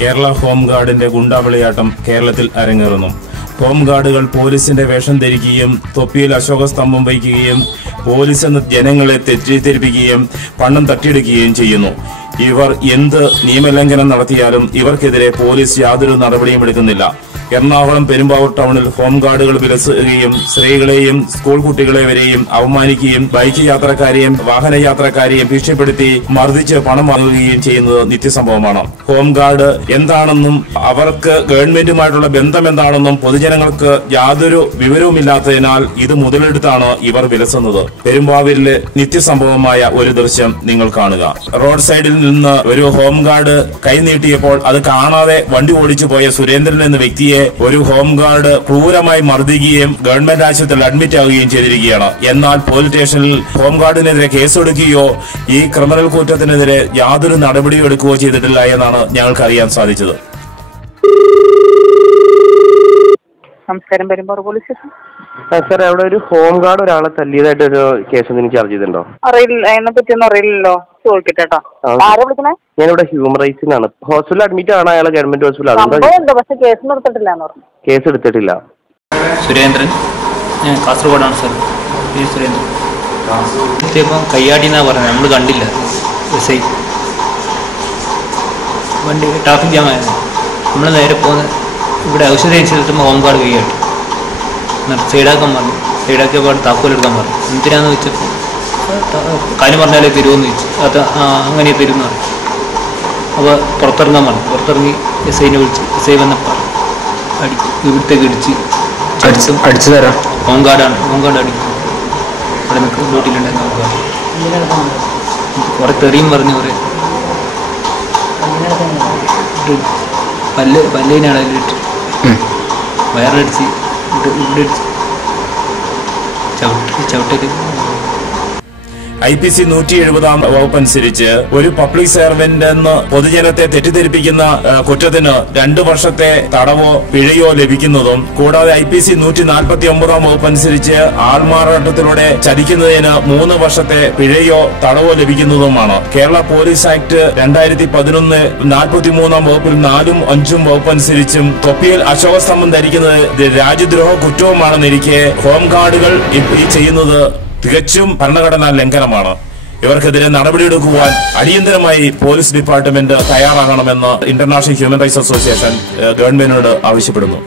കേരള ഹോംഗാർഡിന്റെ ഗുണ്ടാവിളിയാട്ടം കേരളത്തിൽ അരങ്ങേറുന്നു. ഹോംഗാർഡുകൾ പോലീസിന്റെ വേഷം ധരിക്കുകയും തൊപ്പിയിൽ അശോക സ്തംഭം വയ്ക്കുകയും പോലീസ് എന്ന് ജനങ്ങളെ തെറ്റിദ്ധരിപ്പിക്കുകയും പണം തട്ടിയെടുക്കുകയും ചെയ്യുന്നു. ഇവർ എന്ത് നിയമലംഘനം നടത്തിയാലും ഇവർക്കെതിരെ പോലീസ് യാതൊരു നടപടിയും എടുക്കുന്നില്ല. എറണാകുളം പെരുമ്പാവൂർ ടൗണിൽ ഹോംഗാർഡുകൾ വിലസുകയും സ്ത്രീകളെയും സ്കൂൾ കുട്ടികളെ വരെയും അവമാനിക്കുകയും ബൈക്ക് യാത്രക്കാരെയും വാഹന യാത്രക്കാരെയും ഭീഷണിപ്പെടുത്തി മർദ്ദിച്ച് പണം വാങ്ങുകയും ചെയ്യുന്നത് നിത്യസംഭവമാണ്. ഹോംഗാർഡ് എന്താണെന്നും അവർക്ക് ഗവൺമെന്റുമായിട്ടുള്ള ബന്ധം എന്താണെന്നും പൊതുജനങ്ങൾക്ക് യാതൊരു വിവരവുമില്ലാത്തതിനാൽ ഇത് മുതലെടുത്താണ് ഇവർ വിലസുന്നത്. പെരുമ്പാവൂരിലെ നിത്യസംഭവമായ ഒരു ദൃശ്യം നിങ്ങൾ കാണുക. റോഡ് സൈഡിൽ നിന്ന് ഒരു ഹോംഗാർഡ് കൈനീട്ടിയപ്പോൾ അത് കാണാതെ വണ്ടി ഓടിച്ചു പോയ സുരേന്ദ്രൻ എന്ന വ്യക്തിയെ ഒരു ഹോംഗാർഡ് ക്രൂരമായി മർദ്ദിക്കുകയും ഗവൺമെന്റ് ആശുപത്രിയിൽ അഡ്മിറ്റ് ആവുകയും ചെയ്തിരിക്കുകയാണ്. എന്നാൽ പോലീസ് സ്റ്റേഷനിൽ ഹോംഗാർഡിനെതിരെ കേസെടുക്കുകയോ ഈ ക്രിമിനൽ കുറ്റത്തിനെതിരെ യാതൊരു നടപടിയും എടുക്കുകയോ ചെയ്തിട്ടില്ല എന്നാണ് ഞങ്ങൾക്ക് അറിയാൻ സാധിച്ചത്. നമസ്കാരം, പെരുമ്പാവൂർ പോലീസ് സ്റ്റേഷൻ. സാർ, അവിടെ ഒരു ഹോംഗാർഡ് ഒരാളെ തല്ലിയതായിട്ട് ഒരു കേസ് എനിക്ക് ചാർജ് ചെയ്തിട്ടുണ്ടോ? അറിയില്ല, അതിനെ പറ്റിയൊന്നും അറിയില്ലല്ലോ. ചോദിക്കട്ടെ കേട്ടോ. ആരാ വിളിക്കണേ? ഞാനിവിടെ ഹ്യൂമൻ റൈറ്റ്സിനാണ്. ഹോസ്പിറ്റലിൽ അഡ്മിറ്റ് ആണ് അയാൾ, ഗവൺമെന്റ് ഹോസ്പിറ്റൽ. പക്ഷെ കേസ് എടുത്തിട്ടില്ല. കേസ് എടുത്തിട്ടില്ല. സുരേന്ദ്രൻ, ഞാൻ കാസർഗോഡാണ് സാർ. സുരേന്ദ്രൻ ഇപ്പം കയ്യാടി എന്നാ പറഞ്ഞത്, നമ്മൾ കണ്ടില്ല. എസ് ഐ വണ്ടി ട്രാഫിക് ജാം ആയിരുന്നു. നമ്മൾ നേരെ പോകുന്ന ഇവിടെ ഔഷധ ഏജൻസിയിലെത്തുമ്പോൾ ഹോംഗാർഡ് കൈയാട്ടി സൈഡാക്കാൻ പറഞ്ഞു. സൈഡാക്കിയപ്പോൾ താക്കോലെടുക്കാൻ പറഞ്ഞു. എന്തിനാന്ന് വെച്ചപ്പോൾ കാര്യം പറഞ്ഞാലേ തരുമെന്ന് ചോദിച്ചു. അത് അങ്ങനെ തരുമെന്ന് പറഞ്ഞു. അപ്പോൾ പുറത്തിറങ്ങാൻ പറഞ്ഞു. പുറത്തിറങ്ങി എസ് ഐനെ വിളിച്ച് എസ് ഐ വന്നപ്പോൾ ഇവിടത്തേക്ക് അടിച്ചു തരാം. ഹോംഗാർഡാണ്, ഹോംഗാർഡ് അടിക്കും. അവിടെ നിൽക്കുന്ന ഡ്യൂട്ടിയിലുണ്ടായിരുന്ന ഹോംഗാർഡ് കുറെ തെറിയും പറഞ്ഞു. കുറെ പല്ലിനാണ് അതിലിട്ട് വയറിനടിച്ച് ഇവിടെ അടിച്ച് ചവിട്ടല്. IPC 170 വകുപ്പ് അനുസരിച്ച് ഒരു പബ്ലിക് സർവന്റ് എന്ന് പൊതുജനത്തെ തെറ്റിദ്ധരിപ്പിക്കുന്ന കുറ്റത്തിന് 2 വർഷത്തെ തടവോ പിഴയോ ലഭിക്കുന്നതും, കൂടാതെ IPC 149 വകുപ്പ് അനുസരിച്ച് ആൾമാറാട്ടത്തിലൂടെ ചതിക്കുന്നതിന് 3 വർഷത്തെ പിഴയോ തടവോ ലഭിക്കുന്നതുമാണ്. കേരള പോലീസ് ആക്ട് 2011 43 വകുപ്പിൽ 4ഉം 5ഉം വകുപ്പ് അനുസരിച്ചും തൊപ്പിയിൽ അശോകസ്തംഭം ധരിക്കുന്നത് രാജ്യദ്രോഹ കുറ്റവുമാണെന്നിരിക്കെ ഹോംഗാർഡുകൾ ഈ ചെയ്യുന്നത് തികച്ചും ഭരണഘടനാ ലംഘനമാണ്. ഇവർക്കെതിരെ നടപടിയെടുക്കുവാൻ അടിയന്തരമായി പോലീസ് ഡിപ്പാർട്ട്മെന്റ് തയ്യാറാകണമെന്ന് ഇന്റർനാഷണൽ ഹ്യൂമൻ റൈറ്റ്സ് അസോസിയേഷൻ ഗവൺമെന്റിനോട് ആവശ്യപ്പെടുന്നു.